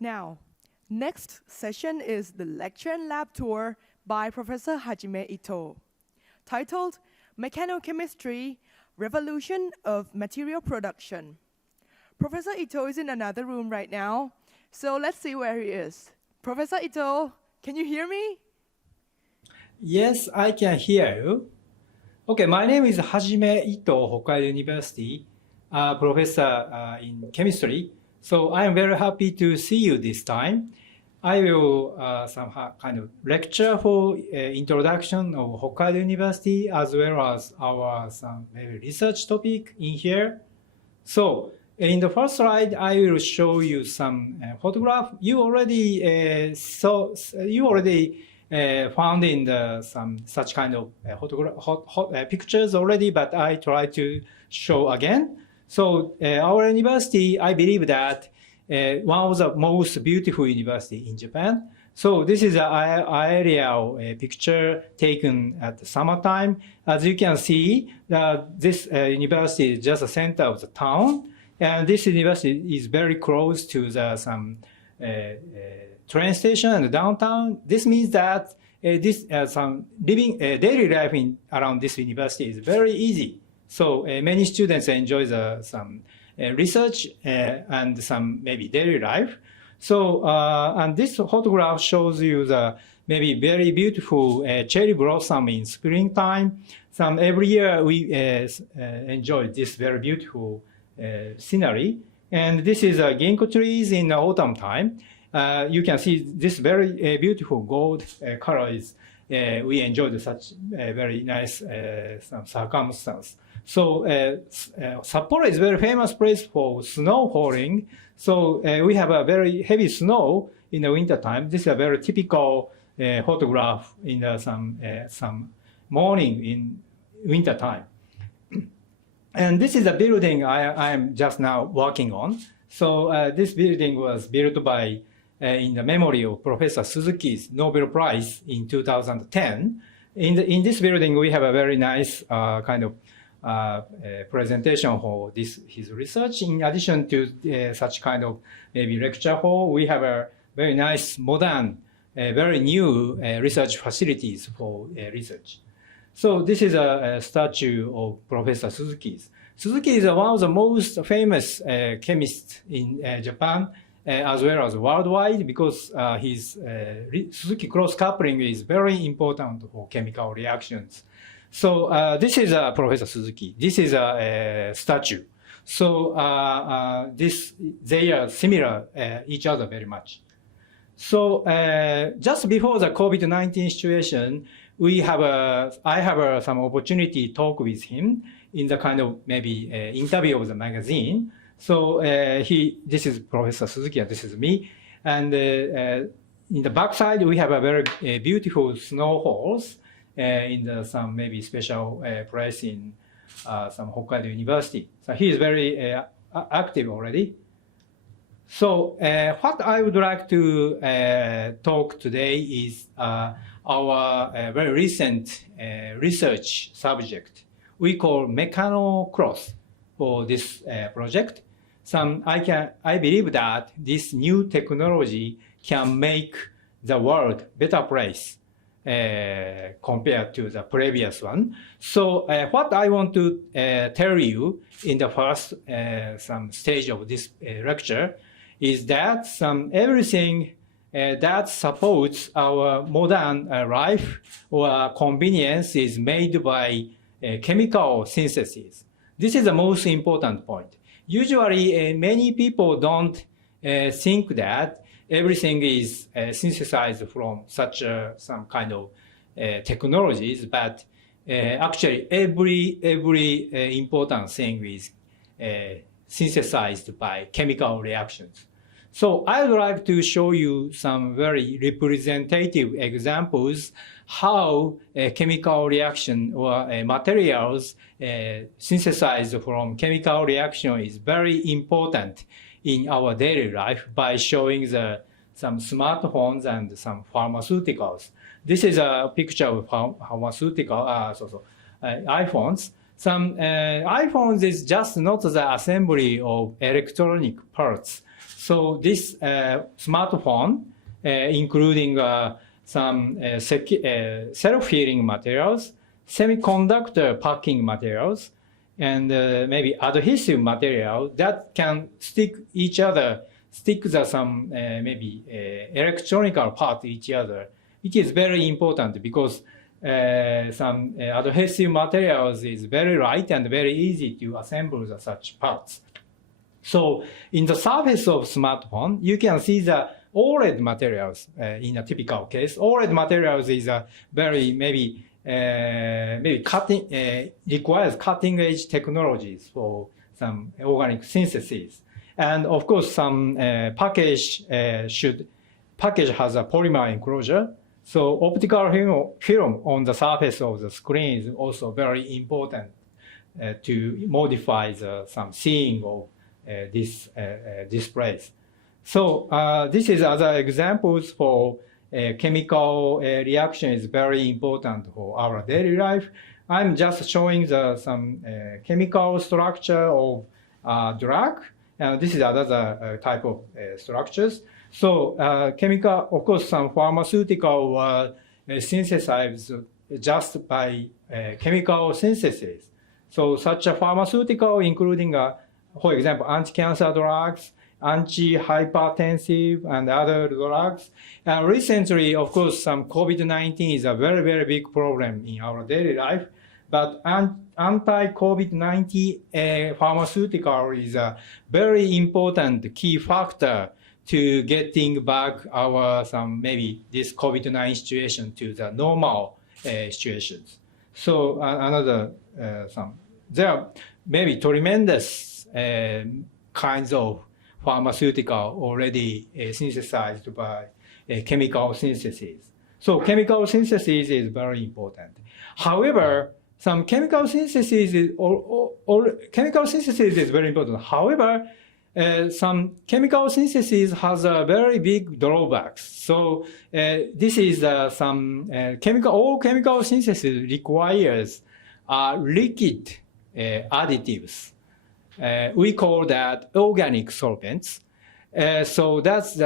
Now, next session is the lecture and lab tour by Professor Hajime Ito, titled Mechanochemistry, Revolution of Material Production. Professor Ito is in another room right now, so let's see where he is. Professor Ito, can you hear me? Yes, I can hear you. Okay, my name is Hajime Ito, Hokkaido University, professor in chemistry. So I am very happy to see you this time. I will somehow kind of lecture for introduction of Hokkaido University as well as our some maybe research topic in here. So in the first slide, I will show you some photograph. You already found in some such kind of pictures already, but I try to show again. So our university, I believe that one of the most beautiful university in Japan. So this is an aerial picture taken at the summertime. As you can see, this university is just the center of the town. And this university is very close to some train station and downtown. This means that some living daily life around this university is very easy. So many students enjoy some research and some maybe daily life. So and this photograph shows you the maybe very beautiful cherry blossom in springtime. Every year we enjoy this very beautiful scenery. And this is ginkgo trees in the autumn time. You can see this very beautiful gold colors. We enjoyed such very nice circumstance. So Sapporo is a very famous place for snow falling. So we have a very heavy snow in the winter time. This is a very typical photograph in some morning in winter time. And this is a building I am just now working on. So this building was built by in the memory of Professor Suzuki's Nobel Prize in 2010. In this building, we have a very nice kind of presentation for his research. In addition to such kind of maybe lecture hall, we have a very nice, modern, very new research facilities for research. So this is a statue of Professor Suzuki. Suzuki is one of the most famous chemists in Japan, as well as worldwide, because his Suzuki cross-coupling is very important for chemical reactions. So this is Professor Suzuki. This is a statue. So they are similar each other very much. So just before the COVID-19 situation, I have some opportunity to talk with him in the kind of maybe interview of the magazine. So this is Professor Suzuki and this is me. And in the backside, we have a very beautiful snow halls in some maybe special place in some Hokkaido University. So he is very active already. So what I would like to talk today is our very recent research subject. We call Mechanocross for this project. I believe that this new technology can make the world better place compared to the previous one. So what I want to tell you in the first some stage of this lecture is that everything that supports our modern life or convenience is made by chemical synthesis. This is the most important point. Usually, many people don't think that everything is synthesized from such some kind of technologies, but actually every important thing is synthesized by chemical reactions. So I would like to show you some very representative examples how a chemical reaction or materials synthesized from chemical reaction is very important in our daily life by showing some smartphones and some pharmaceuticals. This is a picture of pharmaceutical iPhones. some iPhones is just not the assembly of electronic parts. So this smartphone, including some self-healing materials, semiconductor packing materials, and maybe adhesive material that can stick some maybe electronical part to each other. It is very important because some adhesive materials is very light and very easy to assemble such parts. So in the surface of smartphone, you can see the OLED materials in a typical case. OLED materials is a very maybe requires cutting edge technologies for some organic synthesis. And of course, some package has a polymer enclosure. So optical film on the surface of the screen is also very important to modify some seeing of these displays. So this is other examples for chemical reaction is very important for our daily life. I'm just showing some chemical structure of drug. This is another type of structures. So chemical, of course, some pharmaceutical synthesized just by chemical synthesis. So such a pharmaceutical, including, for example, anti-cancer drugs, anti-hypertensive, and other drugs. Recently, of course, some COVID-19 is a very, very big problem in our daily life. But anti-COVID-19 pharmaceutical is a very important key factor to getting back our maybe this COVID-19 situation to the normal situations. So there are maybe tremendous kinds of pharmaceutical already synthesized by chemical synthesis. So chemical synthesis is very important. However, some chemical synthesis is very important. However, some chemical synthesis has a very big drawbacks. So this is all chemical synthesis requires liquid additives. We call that organic solvents. So that's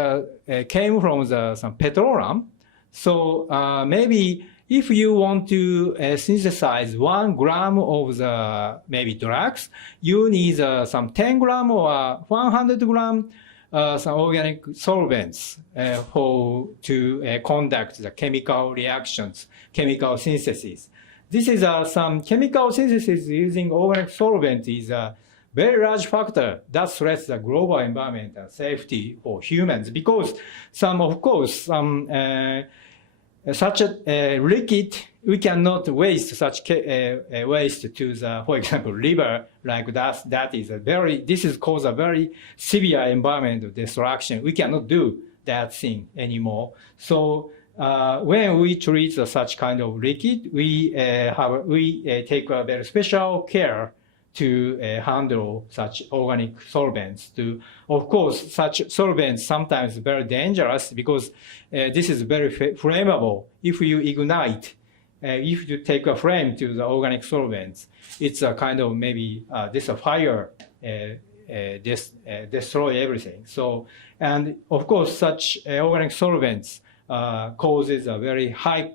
came from some petroleum. So maybe if you want to synthesize 1 gram of the maybe drugs, you need some 10 gram or 100 gram some organic solvents to conduct the chemical reactions, chemical synthesis. This is some chemical synthesis using organic solvent is a very large factor that threats the global environment and safety for humans because such a liquid, we cannot waste such waste to the, for example, river like that. This is cause a very severe environmental destruction. We cannot do that thing anymore. So when we treat such kind of liquid, we take a very special care to handle such organic solvents. Of course, such solvents sometimes very dangerous because this is very flammable. If you ignite, if you take a flame to the organic solvents, it's a kind of maybe this fire destroy everything. So, and of course, such organic solvents causes a very high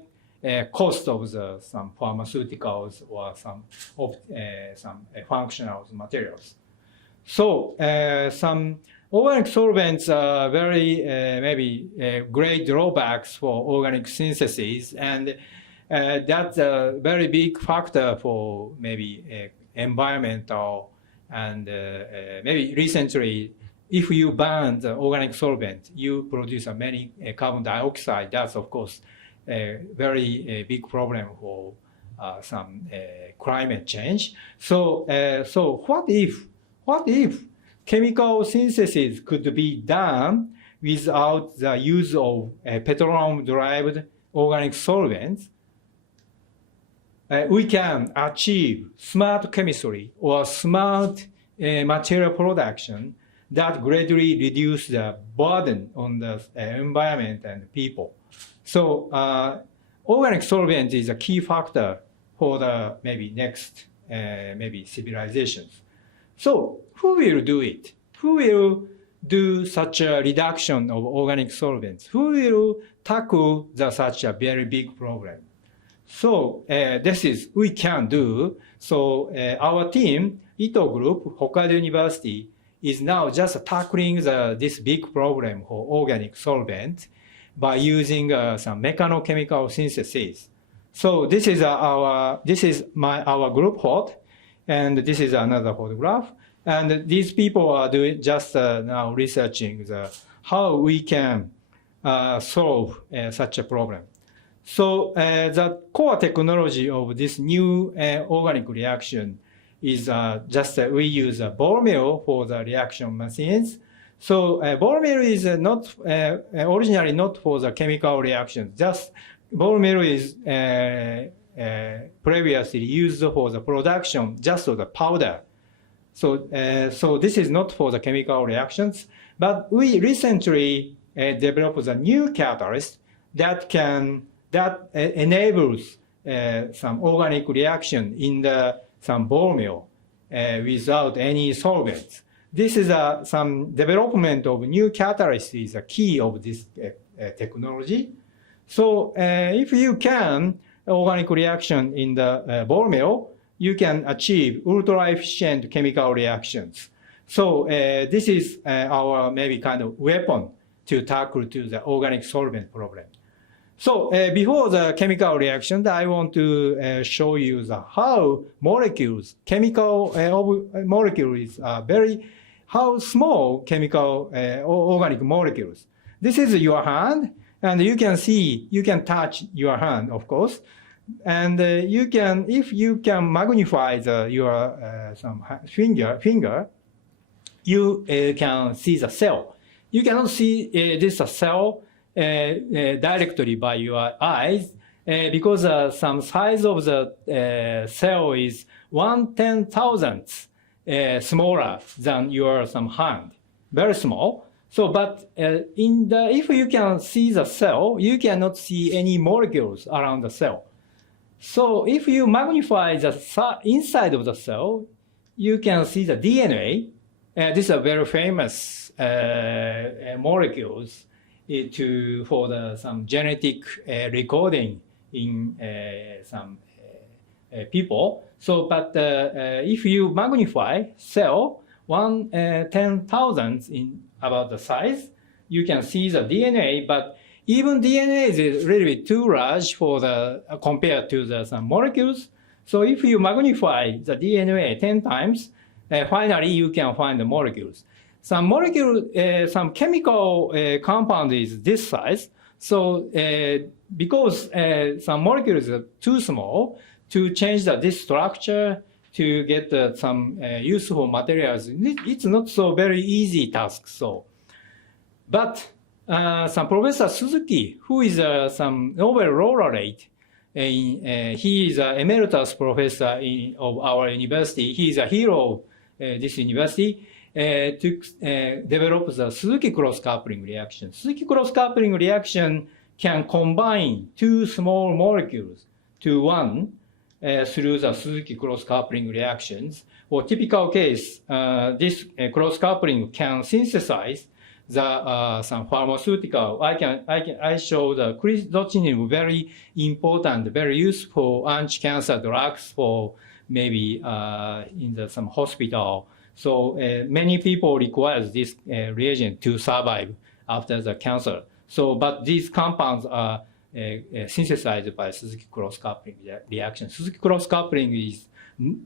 cost of some pharmaceuticals or some functional materials. So some organic solvents are very maybe great drawbacks for organic synthesis, and that's a very big factor for maybe environmental and maybe recently. If you burn the organic solvent, you produce many carbon dioxide. That's of course a very big problem for some climate change. So, what if chemical synthesis could be done without the use of petroleum-derived organic solvents? We can achieve smart chemistry or smart material production that greatly reduce the burden on the environment and people. So organic solvent is a key factor for the maybe next maybe civilizations. So who will do it? Who will do such a reduction of organic solvents? Who will tackle such a very big problem? So this is we can do. So our team, Ito Group, Hokkaido University, is now just tackling this big problem for organic solvent by using some mechanochemical synthesis. So this is our group hot, and this is another photograph. And these people are doing just now researching how we can solve such a problem. So the core technology of this new organic reaction is just we use a ball mill for the reaction machines. So ball mill is not originally not for the chemical reactions. Just ball mill is previously used for the production just of the powder. So so this is not for the chemical reactions. But we recently developed a new catalyst that enables some organic reaction in some ball mill without any solvents. This is some development of new catalyst is a key of this technology. So if you can organic reaction in the ball mill, you can achieve ultra-efficient chemical reactions. So this is our maybe kind of weapon to tackle to the organic solvent problem. So before the chemical reaction, I want to show you how molecules, chemical molecules are how small chemical organic molecules. This is your hand, and you can see, you can touch your hand, of course. And you can, if you can magnify your some finger, you can see the cell. You cannot see this cell directly by your eyes because some size of the cell is 1/10,000th smaller than your some hand, very small. So, but if you can see the cell, you cannot see any molecules around the cell. So if you magnify the inside of the cell, you can see the DNA. These are very famous molecules for some genetic recording in some people. So, but if you magnify cell 1/10,000th in about the size, you can see the DNA. But even DNA is a little bit too large for compared to some molecules. So if you magnify the DNA 10 times, finally you can find the molecules. Some chemical compound is this size. So because some molecules are too small to change this structure to get some useful materials, it's not so very easy task. So, but some Professor Suzuki, who is some Nobel laureate, he is an emeritus professor of our university. He is a hero of this university. Develop the Suzuki cross-coupling reaction. Suzuki cross-coupling reaction can combine two small molecules to one through the Suzuki cross-coupling reactions. For typical case, this cross-coupling can synthesize some pharmaceutical. I show the crizotinib, very important, very useful anti-cancer drugs for maybe in some hospital. So many people require this reagent to survive after the cancer. So, but these compounds are synthesized by Suzuki cross-coupling reaction. Suzuki cross-coupling is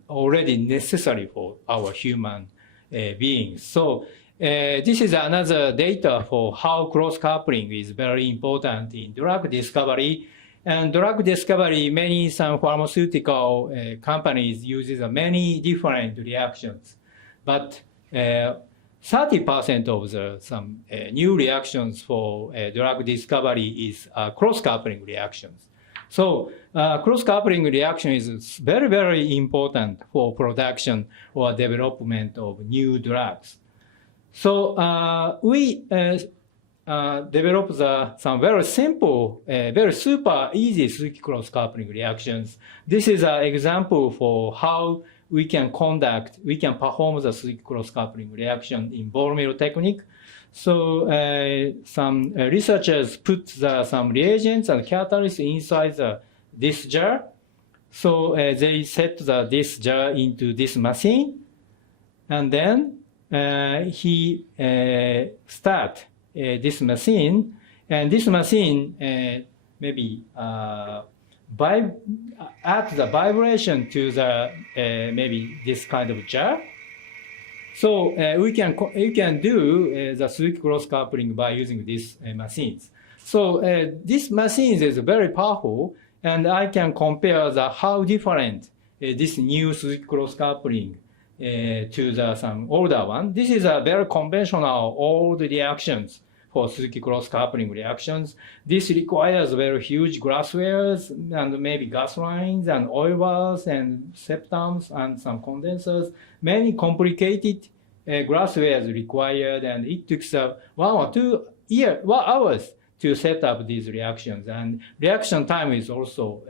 already necessary for our human beings. So this is another data for how cross-coupling is very important in drug discovery. And drug discovery, some pharmaceutical companies uses many different reactions. But 30% of some new reactions for drug discovery is cross-coupling reactions. So cross-coupling reaction is very, very important for production or development of new drugs. So we developed some very simple, very super easy Suzuki cross-coupling reactions. This is an example for how we can perform the Suzuki cross-coupling reaction in ball mill technique. So some researchers put some reagents and catalysts inside this jar. So they set this jar into this machine, and then he start this machine, and this machine maybe add the vibration to the maybe this kind of jar. So we can do the Suzuki cross coupling by using these machines. So this machine is very powerful, and I can compare how different this new Suzuki cross coupling to some older one. This is a very conventional old reactions for Suzuki cross coupling reactions. This requires very huge glasswares and maybe gas lines and oil wells and septums and some condensers. Many complicated glasswares required, and it took 1 or 2 hours to set up these reactions. And reaction time is also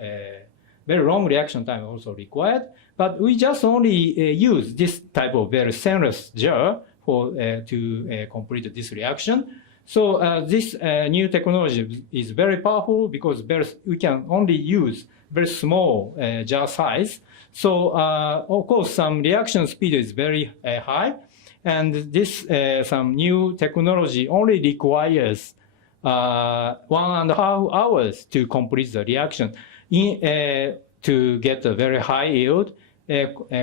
very long reaction time also required. But we just only use this type of very stainless jar for to complete this reaction. So this new technology is very powerful because we can only use very small jar size. So of course, some reaction speed is very high, and this some new technology only requires 1.5 hours to complete the reaction to get a very high yield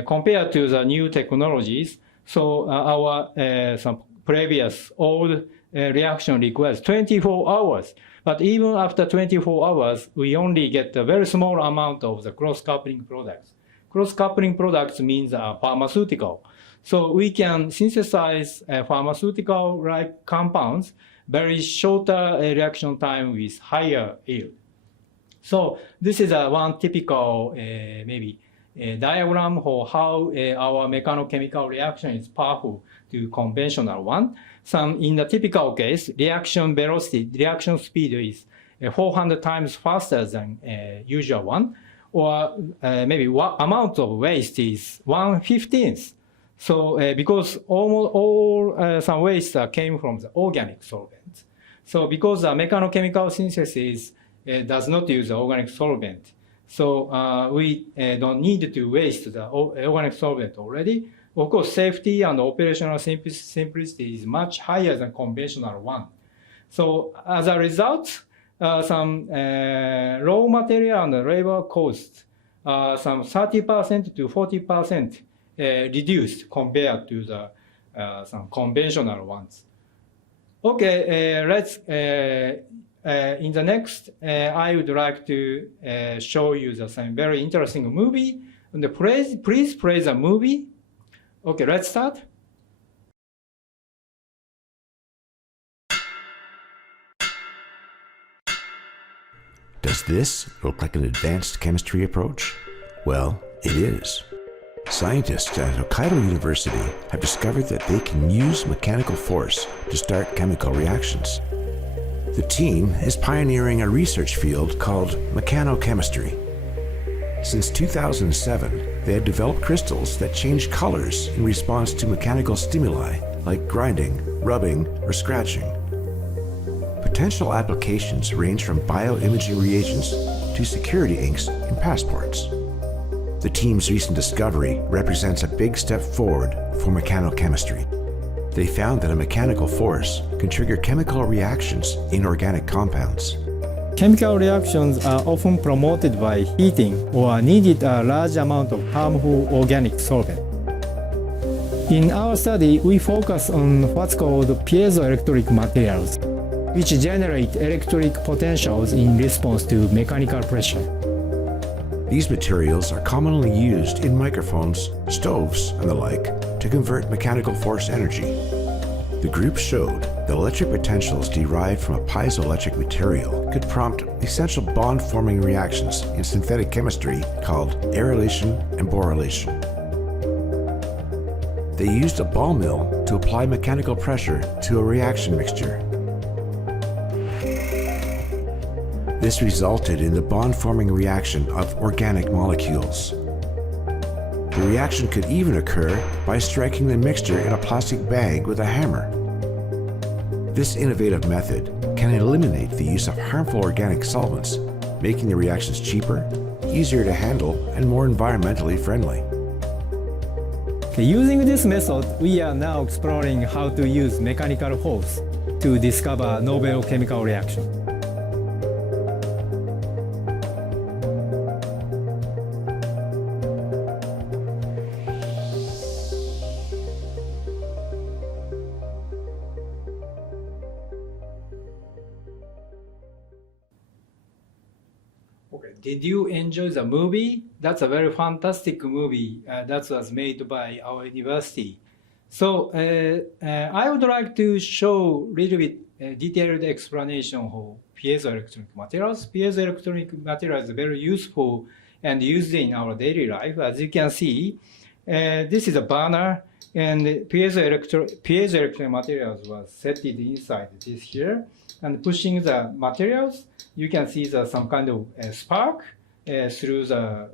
compared to the new technologies. So our some previous old reaction requires 24 hours. But even after 24 hours, we only get a very small amount of the cross-coupling products. Cross-coupling products means pharmaceutical. So we can synthesize pharmaceutical-like compounds, very shorter reaction time with higher yield. So this is one typical maybe diagram for how our mechanochemical reaction is powerful to conventional one. In the typical case, reaction velocity, reaction speed is 400 times faster than usual one, or maybe amount of waste is 1/15. So because almost all some waste came from the organic solvent. So because the mechanochemical synthesis does not use the organic solvent, so we don't need to waste the organic solvent already. Of course, safety and operational simplicity is much higher than conventional one. So as a result, some raw material and labor costs some 30% to 40% reduced compared to the some conventional ones. Okay, let's. In the next, I would like to show you some very interesting movie. And please play the movie. Okay, let's start. Does this look like an advanced chemistry approach? Well, it is. Scientists at Hokkaido University have discovered that they can use mechanical force to start chemical reactions. The team is pioneering a research field called mechanochemistry. Since 2007, they have developed crystals that change colors in response to mechanical stimuli like grinding, rubbing, or scratching. Potential applications range from bioimaging reagents to security inks in passports. The team's recent discovery represents a big step forward for mechanochemistry. They found that a mechanical force can trigger chemical reactions in organic compounds. Chemical reactions are often promoted by heating or needed a large amount of harmful organic solvent. In our study, we focus on what's called piezoelectric materials, which generate electric potentials in response to mechanical pressure. These materials are commonly used in microphones, stoves, and the like to convert mechanical force energy. The group showed that electric potentials derived from a piezoelectric material could prompt essential bond-forming reactions in synthetic chemistry called arylation and borylation. They used a ball mill to apply mechanical pressure to a reaction mixture. This resulted in the bond-forming reaction of organic molecules. The reaction could even occur by striking the mixture in a plastic bag with a hammer. This innovative method can eliminate the use of harmful organic solvents, making the reactions cheaper, easier to handle, and more environmentally friendly. Using this method, we are now exploring how to use mechanical force to discover novel chemical reaction. Okay. Did you enjoy the movie? That's a very fantastic movie that was made by our university. So I would like to show a little bit detailed explanation of piezoelectric materials. Piezoelectric materials are very useful and used in our daily life. As you can see, this is a burner, and piezoelectric materials was set inside this here, and pushing the materials, you can see some kind of spark through the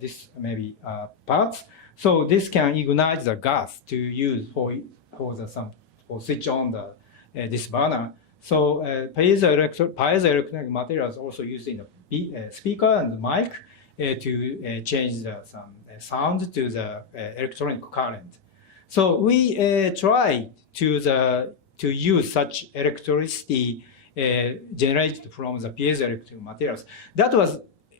this maybe parts. So this can ignite the gas to use for switch on the this burner. So piezoelectric materials also used in the speaker and mic to change some sound to the electronic current. So we tried to use such electricity generated from the piezoelectric materials. That was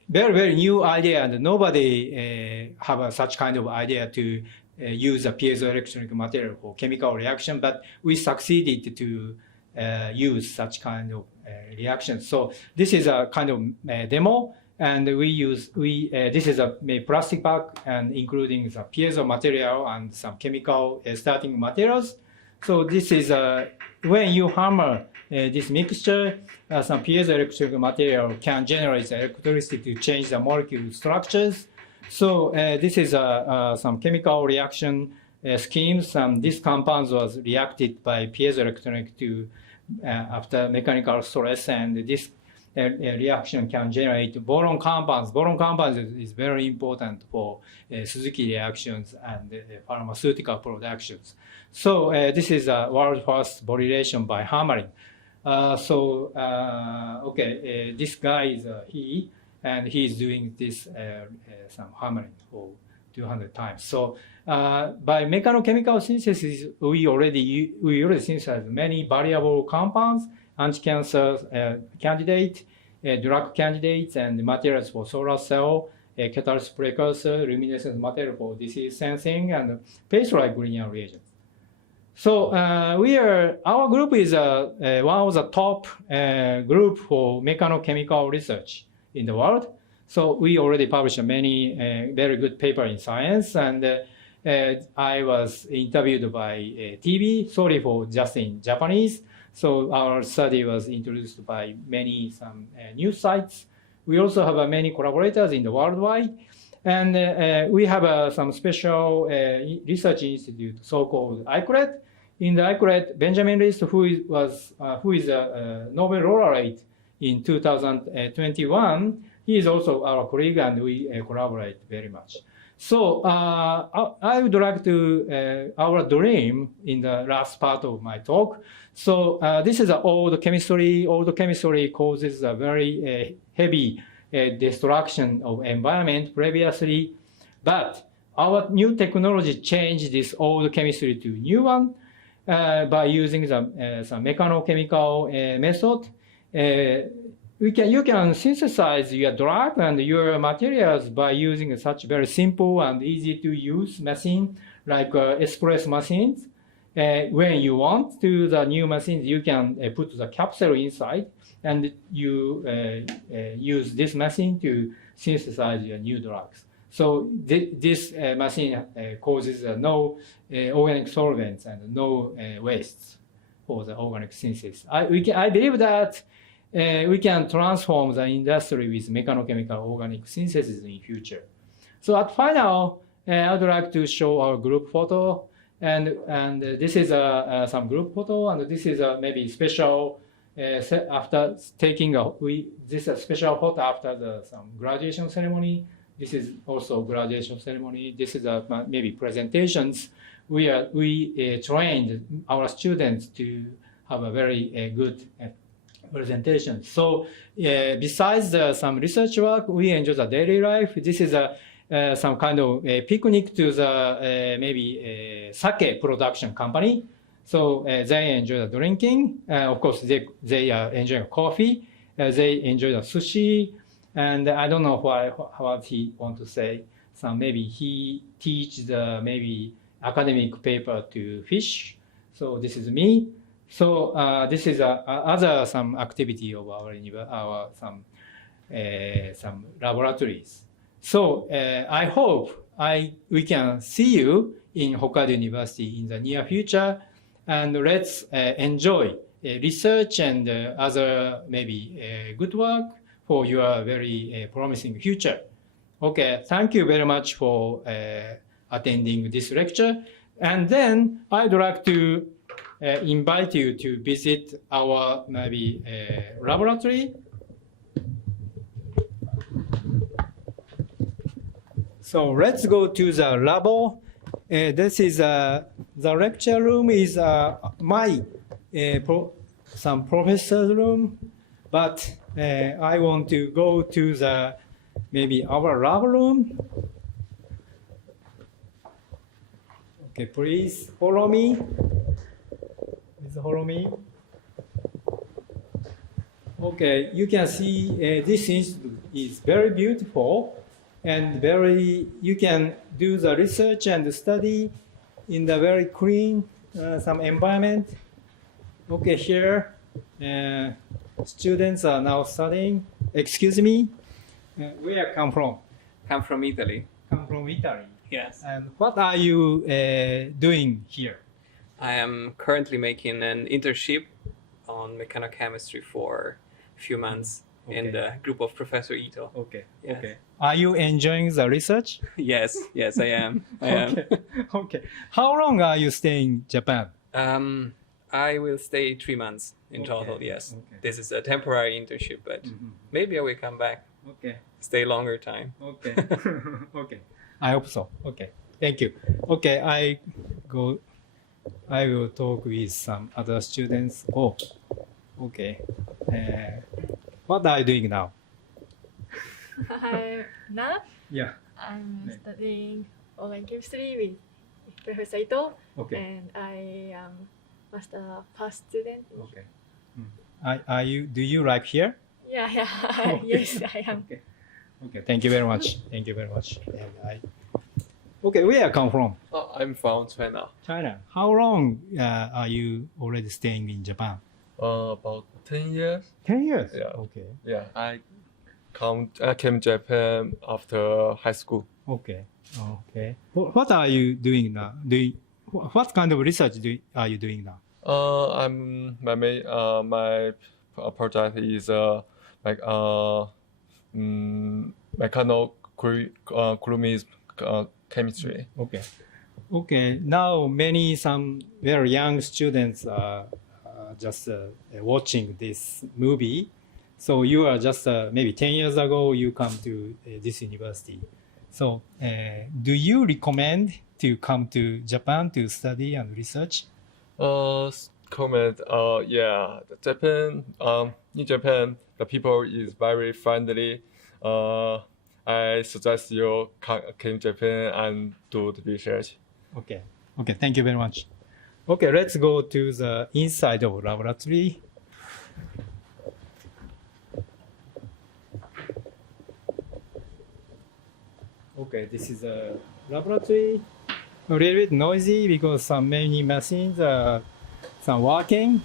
very new idea, and nobody have such kind of idea to use a piezoelectric material for chemical reaction, but we succeeded to use such kind of reactions. So this is a kind of demo, and this is a plastic bag, and including the piezo material and some chemical starting materials. So this is when you hammer this mixture, some piezoelectric material can generate the electricity to change the molecule structures. So this is some chemical reaction schemes, and this compounds was reacted by piezoelectric to after mechanical stress, and this reaction can generate boron compounds. Boron compounds is very important for Suzuki reactions and pharmaceutical productions. So this is a world first borylation by hammering. This guy is he, and he is doing this some hammering for 200 times. So by mechanochemical synthesis, we already synthesize many variable compounds, anti-cancer candidate, drug candidates, and materials for solar cell, catalyst precursor, luminescence material for disease sensing, and paste-like linear reagents. So our group is one of the top group for mechanochemical research in the world. So we already published many very good paper in science, and I was interviewed by TV. Sorry for just in Japanese. So our study was introduced by some news sites. We also have many collaborators in the worldwide. And we have some special research institute, so-called ICReDD. In the ICReDD, Benjamin List, who is a Nobel laureate in 2021, he is also our colleague, and we collaborate very much. So I would like to, our dream in the last part of my talk. So this is old chemistry. Old chemistry causes a very heavy destruction of environment previously. But our new technology changed this old chemistry to new one by using some mechanochemical method. You can synthesize your drug and your materials by using such very simple and easy to use machine like espresso machines. When you want to the new machines, you can put the capsule inside, and you use this machine to synthesize your new drugs. So this machine causes no organic solvents and no wastes for the organic synthesis. I believe that we can transform the industry with mechanochemical organic synthesis in future. So at final, I would like to show our group photo, and this is some group photo, and this is maybe special after taking this is a special photo after some graduation ceremony this is also graduation ceremony. This is maybe presentations. We trained our students to have a very good presentation. So besides some research work, we enjoy the daily life. This is some kind of picnic to the maybe sake production company. So they enjoy the drinking. Of course, they are enjoying coffee. They enjoy the sushi. And I don't know what he want to say. Some maybe he teach the maybe academic paper to fish. So this is me. So this is other some activity of our some laboratories. So I hope we can see you in Hokkaido University in the near future, and let's enjoy research and other maybe good work for your very promising future. Okay, thank you very much for attending this lecture. And then I'd like to invite you to visit our maybe laboratory. So let's go to the labo. This is the lecture room is my some professor's room, but I want to go to the maybe our lab room. Okay, please follow me. Please follow me. Okay, you can see this institute is very beautiful and you can do the research and study in the very clean some environment. Okay, here students are now studying. Excuse me, where come from? Come from Italy. Come from Italy. Yes. And what are you doing here? I am currently making an internship on mechanochemistry for a few months in the group of Professor Ito. Okay. Yes. Okay. Are you enjoying the research? Yes, I am. I am. Okay. Okay. How long are you staying in Japan? I will stay 3 months in total, yes. Okay. This is a temporary internship, but maybe I will come back, Okay. stay longer time. Okay. Okay. I hope so. Okay. Thank you. Okay. I will talk with some other students. Oh. Okay. What are you doing now? Now Yeah. I'm studying organic chemistry with Professor Ito, Okay. and I was the first student. Okay. Do you like here? Yeah. Yes, I am. Okay. Okay. Thank you very much. Thank you very much. And okay. Where you come from? I'm from China. China. How long are you already staying in Japan? About 10 years. 10 years. Yeah. Okay. Yeah, I came to Japan after high school. Okay. Okay. What are you doing now? What kind of research are you doing now? My project is like mechanochemistry. Okay. Okay. Now some very young students are just watching this movie. So you are just maybe 10 years ago you come to this university. So do you recommend to come to Japan to study and research? Comment. Yeah, Japan. In Japan, the people is very friendly. I suggest you came to Japan and do the research. Okay. Okay. Thank you very much. Okay. Let's go to the inside of laboratory. Okay. This is a laboratory. A little bit noisy because many machines are working.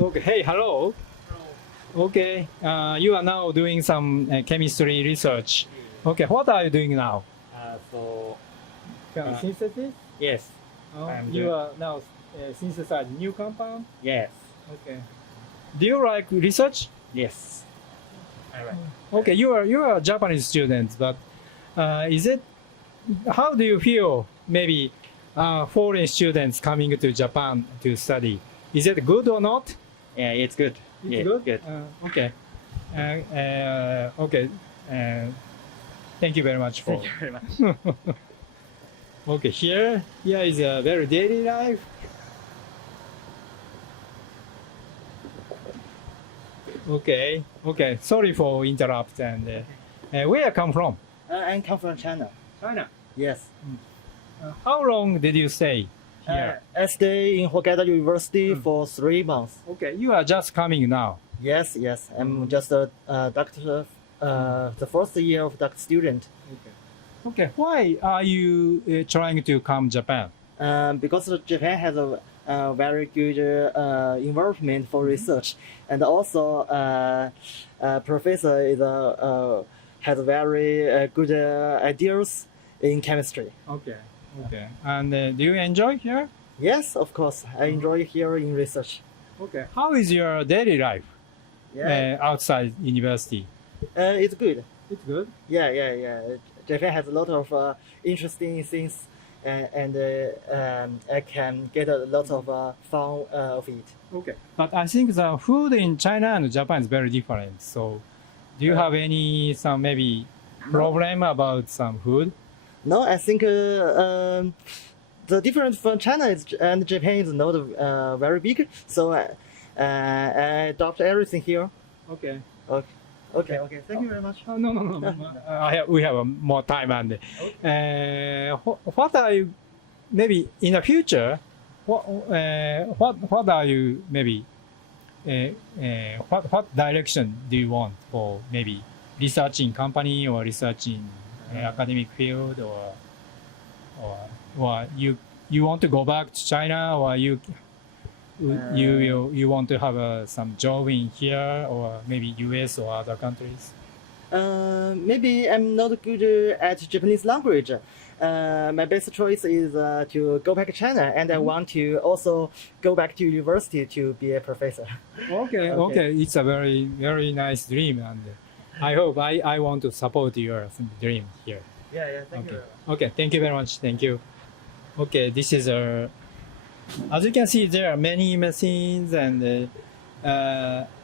Okay. Hey, hello. Okay, you are now doing some chemistry research. Okay, what are you doing now? Synthesis? Yes. You are now synthesizing new compound? Yes. Okay. Do you like research? Yes. I like. Okay, you are a Japanese student, but how do you feel maybe foreign students coming to Japan to study? Is it good or not? Yeah, it's good. It's Yeah, good? good. Okay. Okay. Thank you very much for. Thank you very much. Okay, here is a very daily life. Okay. Sorry for interrupt and where you come from? I come from China. China. Yes. How long did you stay here? I stay in Hokkaido University for 3 months. Okay, you are just coming now. Yes. I'm just a doctor, the first year of doctor student. Okay, why are you trying to come Japan? Because Japan has a very good environment for research, and also professor is has very good ideas in chemistry. Okay. And do you enjoy here? Yes, of course. I enjoy here in research. Okay. How is your daily life outside university? It's good. It's good. Yeah. Japan has a lot of interesting things, and I can get a lot of fun of it. Okay. But I think the food in China and Japan is very different. So, do you have some maybe problem about some food? No, I think the difference from China and Japan is not very big. So I adopt everything here. Okay. Okay. Thank you very much. Oh, no. We have more time and what are you maybe in the future? What are you maybe? What direction do you want for maybe researching company or researching academic field or you want to go back to China or you want to have some job in here or maybe US or other countries? Maybe I'm not good at Japanese language. My best choice is to go back to China, and I want to also go back to university to be a professor. Okay. It's a very, very nice dream, and I hope I want to support your dream here. Yeah. Thank you. Okay, thank you very much. Thank you. Okay, this is as you can see, there are many machines, and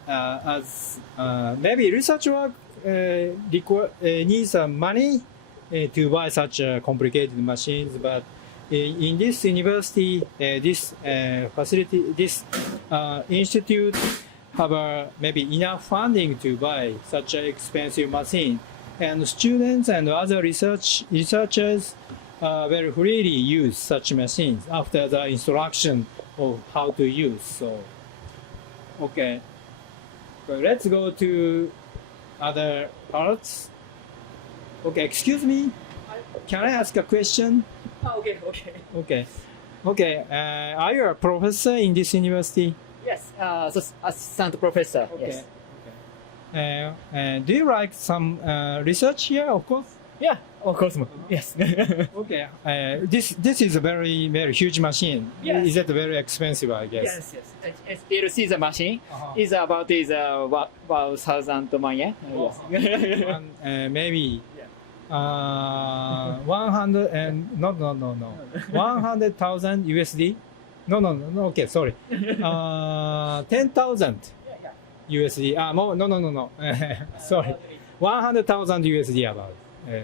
as maybe research work needs money to buy such complicated machines. But in this university, this facility, this institute have maybe enough funding to buy such an expensive machine, and students and other researchers very freely use such machines after the instruction of how to use. So, okay, let's go to other parts. Okay, excuse me. Can I ask a question? Okay. Okay. Are you a professor in this university? Yes, assistant professor. Okay. Yes. Do you like some research here? Of course. Yeah, of course. Yes. Okay. This is a very, very huge machine. Yes. Is it very expensive? I guess. Yes. Still see the machine. Is about 1,000 yen. And maybe 100 and no 100,000 USD. No. Okay, sorry. 10,000 USD. No. Sorry, 100,000 USD about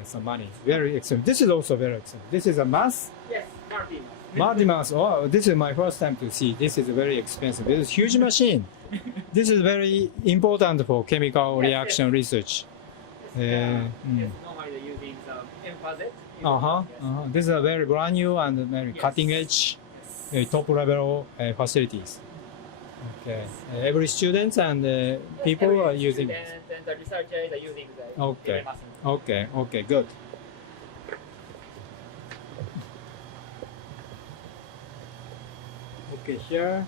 some money. Very expensive. This is also very expensive. This is a mass. Yes, Multi-mass. Oh, this is my first time to see. This is very expensive. This is huge machine. This is very important for chemical reaction research. Normally using the composite. This is a very brand new and very cutting edge, top level facilities. Okay. Every student and people are using it. And the researchers are using the Okay. machine. Okay, good. Okay, here.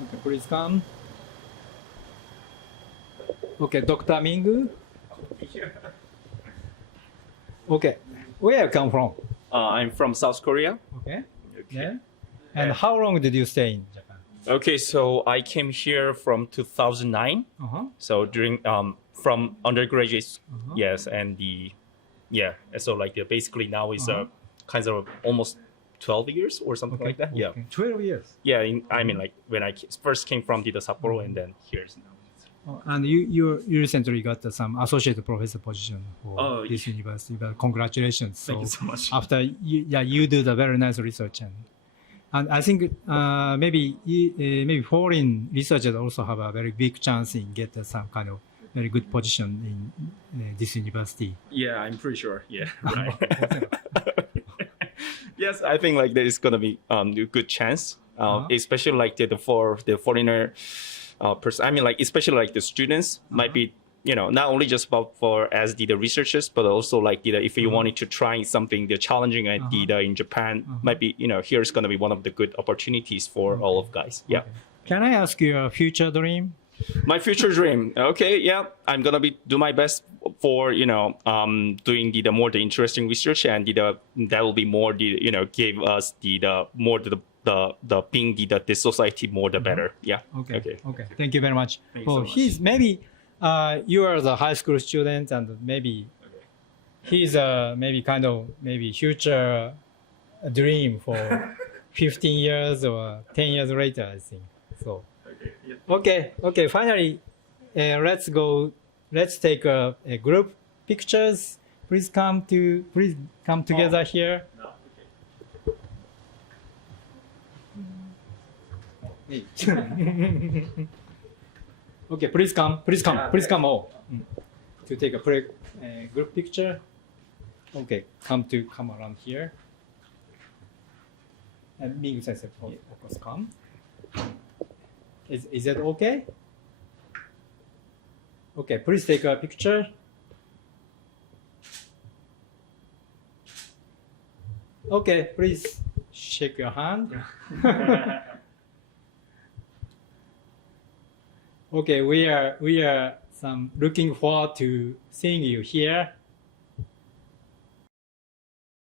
Okay, please come. Okay, Dr. Ming. Okay, where you come from? I'm from South Korea. Okay. Yeah. And how long did you stay in Japan? Okay, so I came here from 2009. So during from undergraduate, yes, and so like basically now is kind of almost 12 years or something like that. Yeah. 12 years. Yeah. I mean, like when I first came from the Sapporo and then here's now. And you recently got some associate professor position for this university. But congratulations! Thank you so much. After you do the very nice research, and I think maybe foreign researchers also have a very big chance in get some kind of very good position in this university. Yeah, I'm pretty sure. Yeah. Right. Yes, I think like there is gonna be a good chance, especially like for the foreigner. I mean, like especially like the students might be, not only just about for as the researchers, but also like if you wanted to try something the challenging idea in Japan, might be here's gonna be one of the good opportunities for all of guys. Yeah. Okay. Can I ask you a future dream? My future dream. Okay, yeah, I'm gonna do my best for doing the more the interesting research, and that will be more give us more the being the society more the better. Yeah. Okay. Thank you very much. Well, he's maybe you are the high school student, and maybe he's maybe kind of future dream for 15 years or 10 years later, I think. So. Okay. Finally, let's take a group pictures. Please come together here. Okay, please come all to take a group picture. Okay, come around here. And Ming Sensei, of course, come. Is that okay? Okay, please take a picture. Okay, please shake your hand. Okay, we are looking forward to seeing you here